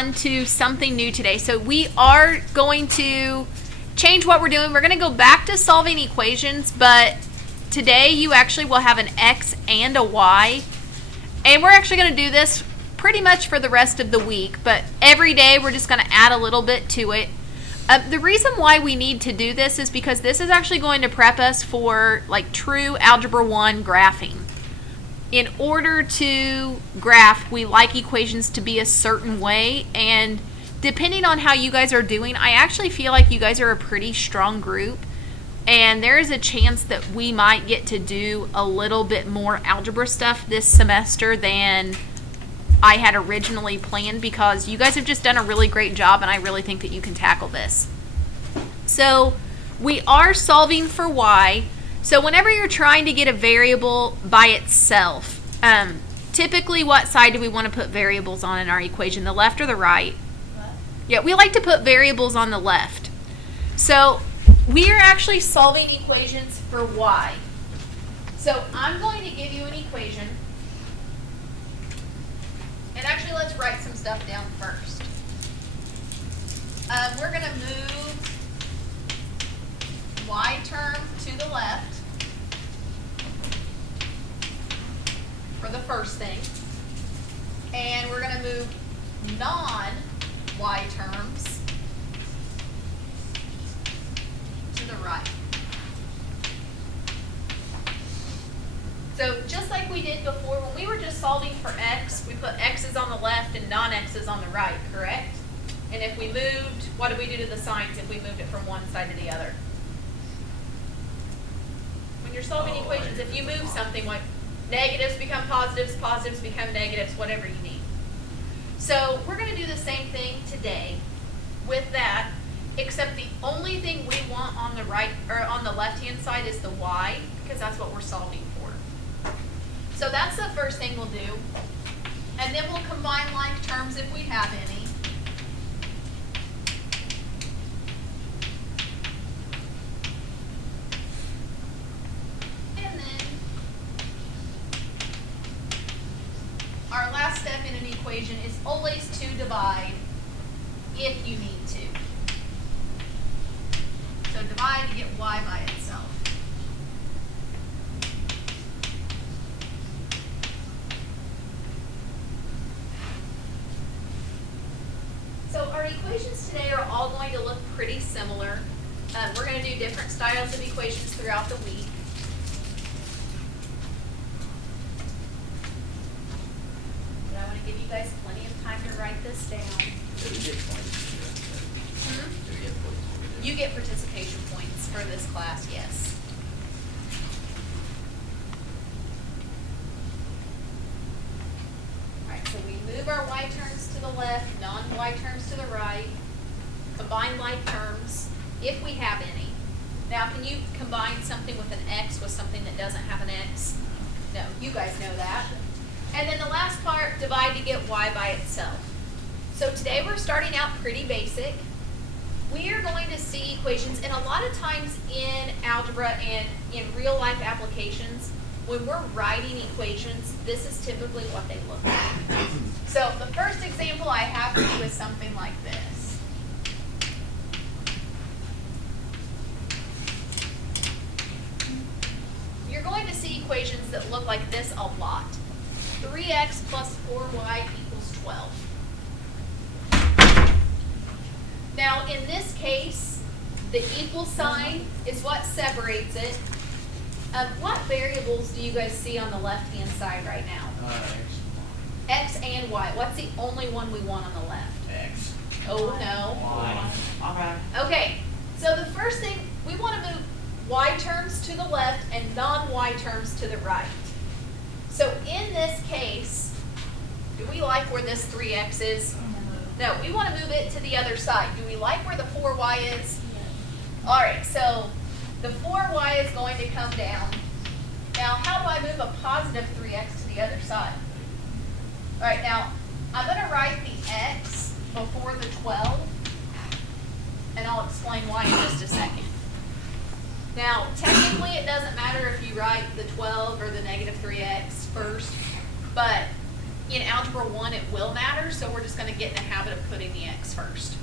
on to something new today. So we are going to change what we're doing. We're going to go back to solving equations, but today you actually will have an x and a y. And we're actually going to do this pretty much for the rest of the week, but every day we're just going to add a little bit to it. The reason why we need to do this is because this is actually going to prep us for like true Algebra 1 graphing. In order to graph, we like equations to be a certain way, and depending on how you guys are doing, I actually feel like you guys are a pretty strong group, and there is a chance that we might get to do a little bit more algebra stuff this semester than I had originally planned, because you guys have just done a really great job, and I really think that you can tackle this. So we are solving for y. So whenever you're trying to get a variable by itself, typically what side do we want to put variables on in our equation, the left or the right? Left. Yeah, we like to put variables on the left. So we are actually solving equations for y. So I'm going to give you an equation. And actually, let's write some stuff down first. We're going to move y term to the left for the first thing. And we're going to move non-y terms to the right. So just like we did before, when we were just solving for x, we put x's on the left and non-x's on the right, correct? And if we moved, what did we do to the signs if we moved it from one side to the other? When you're solving equations, if you move something, like negatives become positives, positives become negatives, whatever you need. So we're going to do the same thing today with that, except the only thing we want on the right or on the left-hand side is the y, because that's what we're solving for. So that's the first thing we'll do. And then we'll combine like terms if we have any. And then our last step in an equation is always to divide if you need to. So divide to get y by itself. So our equations today are all going to look pretty similar. We're going to do different styles of equations throughout the week. But I want to give you guys plenty of time to write this down. You get participation points for this class, yes. Alright, so we move our y terms to the left, non-y terms to the right, combine like terms, if we have any. Now, can you combine something with an x with something that doesn't have an x? No, you guys know that. And then the last part, divide to get y by itself. So today we're starting out pretty basic. We are going to see equations, and a lot of times in algebra and in real life applications, when we're writing equations, this is typically what they look like. So the first example I have for you is something like this. You're going to see equations that look like this a lot. 3x plus 4y equals 12. Now, in this case, the equal sign is what separates it. What variables do you guys see on the left-hand side right now? X and y. What's the only one we want on the left? X. Oh, no. Y. All right. Okay, so the first thing, we want to move y terms to the left and non-y terms to the right. So in this case, do we like where this 3x is? No, we want to move it to the other side. Do we like where the 4y is? All right, so the 4y is going to come down. Now, how do I move a positive 3x to the other side? All right, now, I'm going to write the x before the 12, and I'll explain why in just a second. Now, technically, it doesn't matter if you write the 12 or the negative 3x first, but in Algebra 1, it will matter, so we're just going to get in the habit of putting the x first.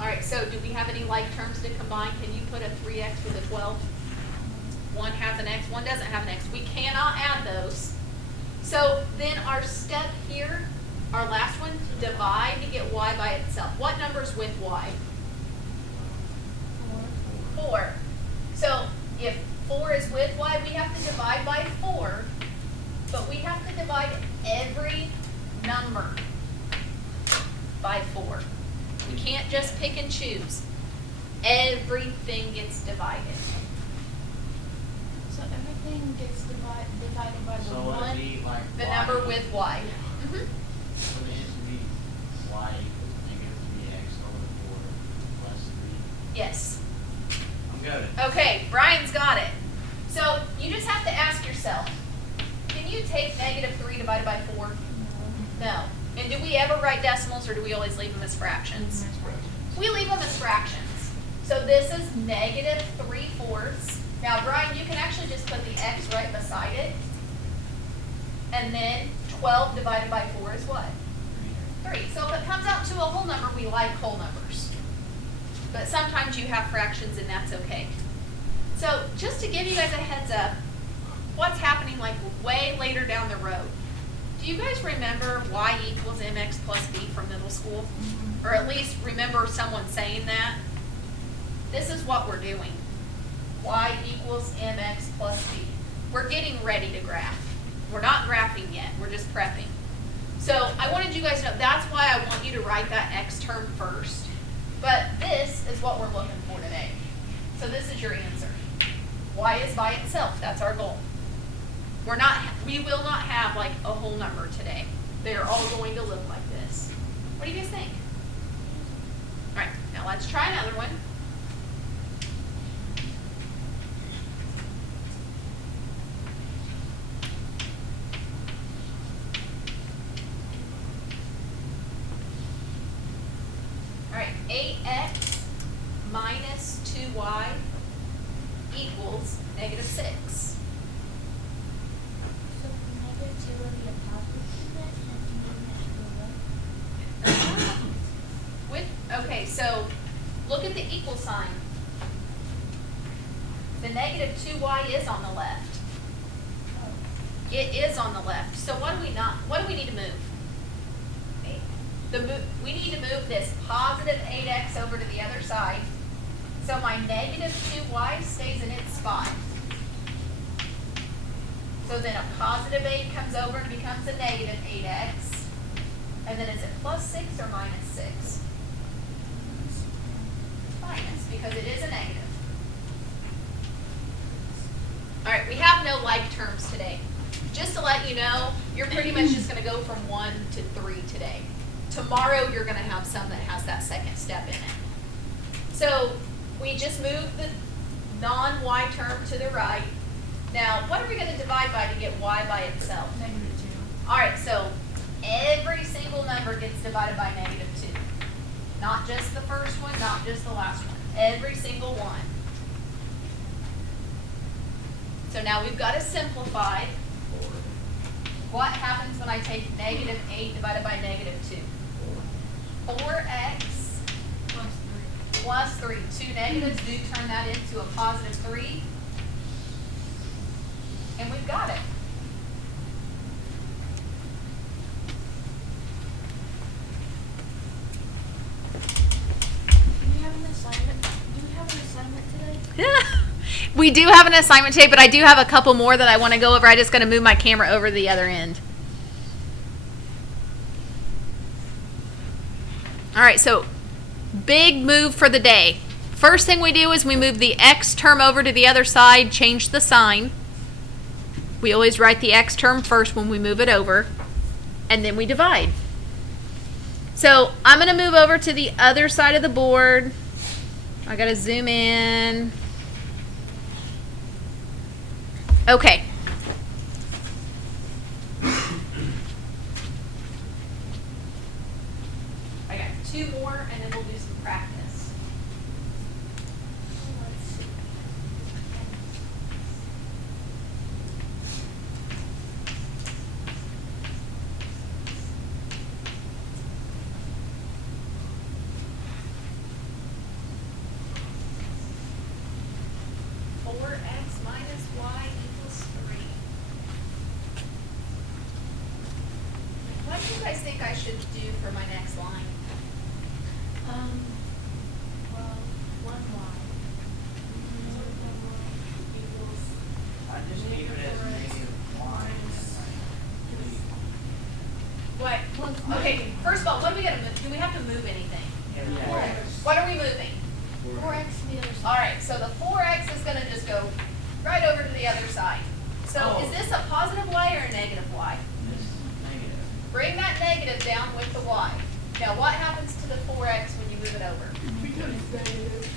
All right, so do we have any like terms to combine? Can you put a 3x with a 12? One has an x, one doesn't have an x. We cannot add those. So then our step here, our last one, divide to get y by itself. What number's with y? 4. So if 4 is with y, we have to divide by 4, but we have to divide every number by 4. We can't just pick and choose. Everything gets divided. So everything gets divided by the So would one. it be like The y number equals- with y. Would it just be y equals negative 3x over 4 plus 3? Yes. I'm good. Okay, Brian's got it. So you just have to ask yourself, can you take negative 3 divided by 4? No. And do we ever write decimals, or do we always leave them as fractions? We leave them as fractions. So this is negative 3/4. Now, Brian, you can actually just put the x right beside it. And then 12 divided by 4 is what? 3. So if it comes out to a whole number, we like whole numbers. But sometimes you have fractions, and that's okay. So just to give you guys a heads up, what's happening like way later down the road. Do you guys remember y equals mx plus b from middle school? Or at least remember someone saying that? This is what we're doing. Y equals mx plus b. We're getting ready to graph. We're not graphing yet, we're just prepping. So I wanted you guys to know, that's why I want you to write that x term first. But this is what we're looking for today. So this is your answer. Y is by itself, that's our goal. We will not have like a whole number today. They're all going to look like this. What do you guys think? All right, now let's try another one. All right, 8x minus 2y equals negative 6. So negative 2 will be a positive 2x and negative Okay, so look at the equal sign. The negative 2y is on the left. It is on the left. So what do we need to move? We need to move this positive 8x over to the other side. So my negative 2y stays in its spot. So then a positive 8 comes over and becomes a negative 8x. And then is it plus 6 or minus 6? Minus, because it is a negative. All right, we have no like terms today. Just to let you know, you're pretty much just going to go from 1 to 3 today. Tomorrow, you're going to have some that has that second step in it. So we just moved the non-y term to the right. Now, what are we going to divide by to get y by itself? negative 2. All right, so every single number gets divided by negative 2. Not just the first one, not just the last one. Every single one. So now we've got to simplify. What happens when I take negative 8 divided by negative 2? 4x plus 3. 2 negatives do turn that into a positive 3. And we've got it. Do we have an assignment? Do we have an assignment today? We do have an assignment today, but I do have a couple more that I want to go over. I just got to move my camera over to the other end. All right, so big move for the day. First thing we do is we move the x term over to the other side, change the sign. We always write the x term first when we move it over, and then we divide. So I'm going to move over to the other side of the board. I got to zoom in. Okay. I got 2 more, and then we'll do some practice. Let's see. do you guys think I should do for my next line? Well, 1y. Equals. I just leave it as negative y. What? Okay, first of all, what are we gonna move? Do we have to move anything? Yeah. What are we moving? 4x to the other side. Alright, so the 4x is gonna just go right over to the other side. So Oh. is this a positive y or a negative y? This is negative. Bring that negative down with the y. Now what happens to the 4x when you move it over?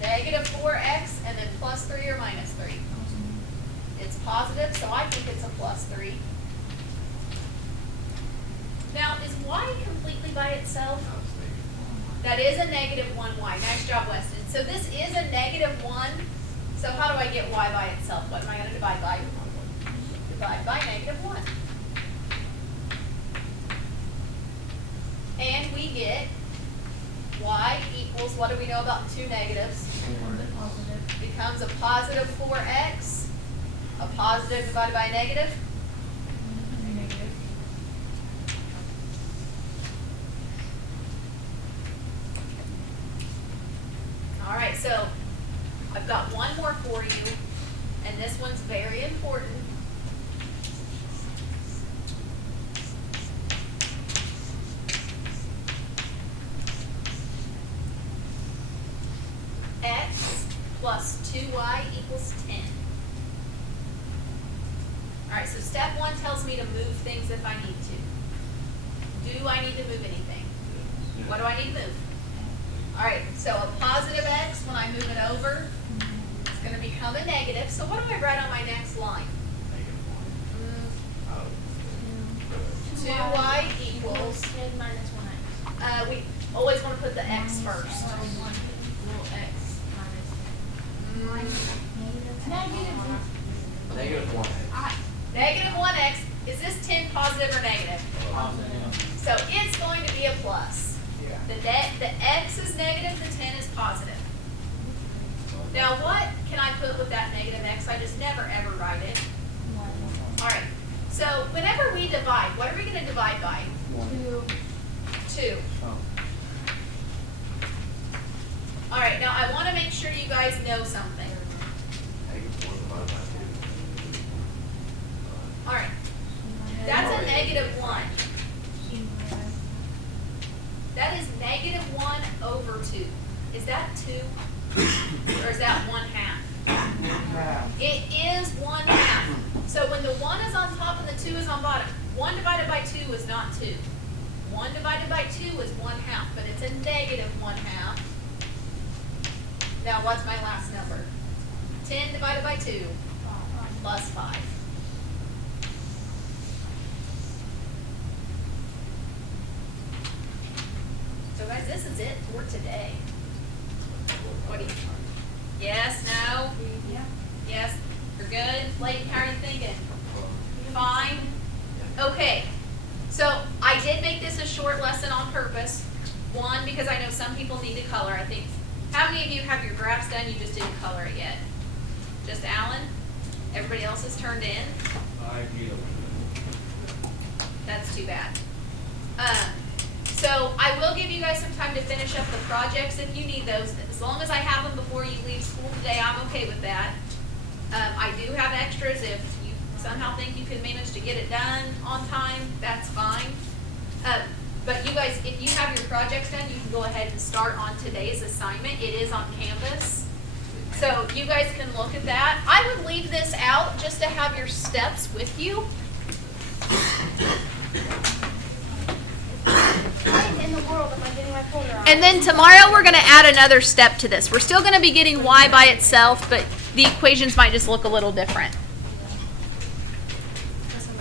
Negative 4x and then plus 3 or minus 3? It's positive, so I think it's a plus 3. Now, is y completely by itself? That is a negative 1y. Nice job, Weston. So this is a negative 1. So how do I get y by itself? What am I going to divide by? Divide by negative 1. And we get y equals, what do we know about two negatives? Becomes a positive 4x. A positive divided by a negative. All right, so I've got one more for you, and this one's very important. X plus 2y equals 10. All right, so step 1 tells me to move things if I need to. Do I need to move anything? What do I need to move? All right, so a positive x, when I move it over, it's going to become a negative. So what do I write on my next line? 2y equals, 10 minus 1x. we always want to put the x first. Little x minus Negative 1. Negative 1x, is this 10 positive or negative? Positive. So it's going to be a plus. Yeah. The x is negative, the 10 is positive. Now what can I put with that negative x? I just never ever write it. All right, so whenever we divide, what are we going to divide by? 2. Oh. All right, now I want to make sure you guys know something. All right, that's a negative 1. That is negative 1 over 2. Is that 2? Or is that 1/2? It is 1/2. So when the 1 is on top and the 2 is on bottom, 1 divided by 2 is not 2. 1 divided by 2 is 1/2, but it's a negative 1/2. Now what's my last number? 10 divided by 2 plus 5. So guys, this is it for today. What do you? Yes, no? Yeah. Yes, you're good? Layton, how are you thinking? Fine? Okay, so I did make this a short lesson on purpose. One, because I know some people need to color, I think. How many of you have your graphs done, you just didn't color it yet? Just Alan? Everybody else has turned in? That's too bad. So I will give you guys some time to finish up the projects if you need those. As long as I have them before you leave school today, I'm okay with that. I do have extras if you somehow think you can manage to get it done on time, that's fine. But you guys, if you have your projects done, you can go ahead and start on today's assignment. It is on Canvas. So you guys can look at that. I would leave this out just to have your steps with you. Why in the world am I getting my folder out? And then tomorrow we're going to add another step to this. We're still going to be getting y by itself, but the equations might just look a little different.